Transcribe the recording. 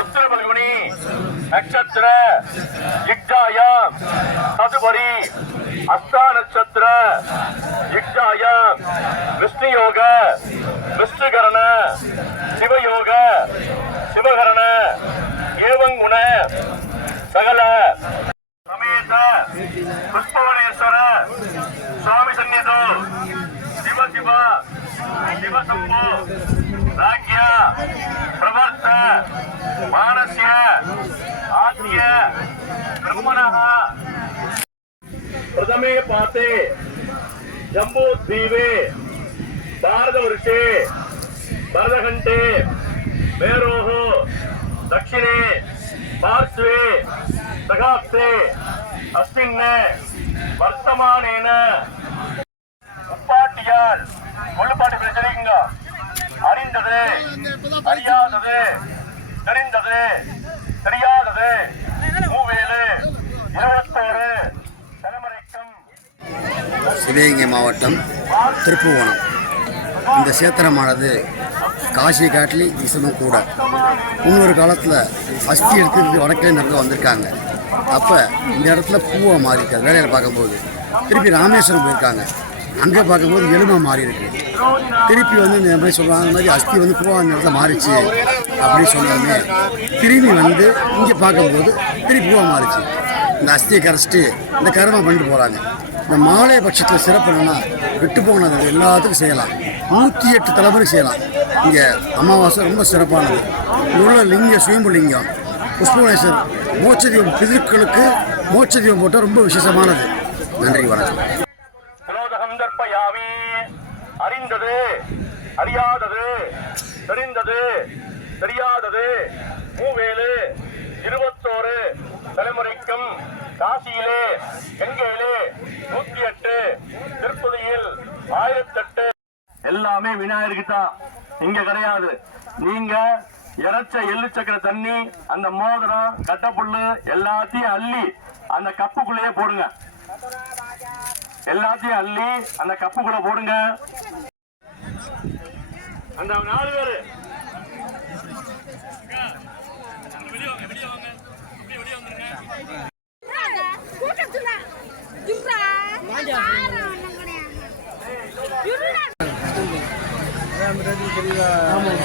உத்தர பல்குனி நட்சத்திர இக்ஜாயம் சதுபரி அஸ்தா நட்சத்திர இக்ஜாயம் விஷ்ணு யோக விஷ்ணுகரண சிவயோக சிவகரண ஏவங்குண சகல சமேத புஷ்பவனேஸ்வர சுவாமி சந்நிதோ சிவ சிவ சிவசம்போ ராக்யா மானசிய ஆசிய பிரம்மணா प्रथमे पाते जम्बूद्वीपे भारतवर्षे भरतखण्डे मेरोः दक्षिणे पार्श्वे सकाप्ते अस्मिन् वर्तमानेन उप्पाट्याल् அறிந்தது அறியாதது. தெரிந்தது. தெரியாதது. மூவேலு. இருபத்தோரு தலைமுறைக்கும் சிவகங்கை மாவட்டம் திருப்புவனம். இந்த சேத்திரமானது காசி காட்டிலி விசனும் கூட. முன்னொரு காலத்தில் அஸ்தி எடுத்துட்டு வடக்கே நடந்து வந்திருக்காங்க. அப்போ இந்த இடத்துல பூவை மாறி இருக்கு வேலையில் பார்க்கும்போது. திருப்பி ராமேஸ்வரம் போயிருக்காங்க. அங்கே பார்க்கும்போது எலும்பை மாறி இருக்கு திருப்பி வந்து இந்த மாதிரி சொல்லுவாங்க இந்த மாதிரி அஸ்தி வந்து பூவா இந்த மாறிச்சு அப்படின்னு சொன்னாங்க திரும்பி வந்து இங்கே பார்க்கும்போது திருப்பி பூவா மாறிச்சு. இந்த அஸ்தியை கரைச்சிட்டு இந்த கர்மம் பண்ணிட்டு போகிறாங்க இந்த மாலைய பட்சத்தில் சிறப்பு என்னன்னா விட்டு போனது எல்லாத்துக்கும் செய்யலாம். நூற்றி எட்டு தலைமுறை செய்யலாம். இங்கே அமாவாசை ரொம்ப சிறப்பானது. இங்க உள்ள லிங்கம் சுயம்பு லிங்கம் புஷ்பவனேஸ்வர் மோட்சதீபம் பிதுக்களுக்கு மோட்சதீபம் போட்டால் ரொம்ப விசேஷமானது. நன்றி வணக்கம். அறிந்தது அறியாதது தெரிந்தது தெரியாதது. மூவேலு இருபத்தோரு தலைமுறைக்கும் காசியிலே கங்கையிலே நூத்தி எட்டு திருப்பதியில் ஆயிரத்தெட்டு. எல்லாமே விநாயகருக்கு தான் இங்க கிடையாது. நீங்க இறைச்ச எள்ளு சக்கர தண்ணி அந்த மோதிரம் கட்டப்புல்லு எல்லாத்தையும் அள்ளி அந்த கப்புக்குள்ளேயே போடுங்க. எல்லாத்தையும் அள்ளி அந்த கப்பு கூட போடுங்க. அந்த நாலு பேரு. கூட்டத்துல ஆமாம்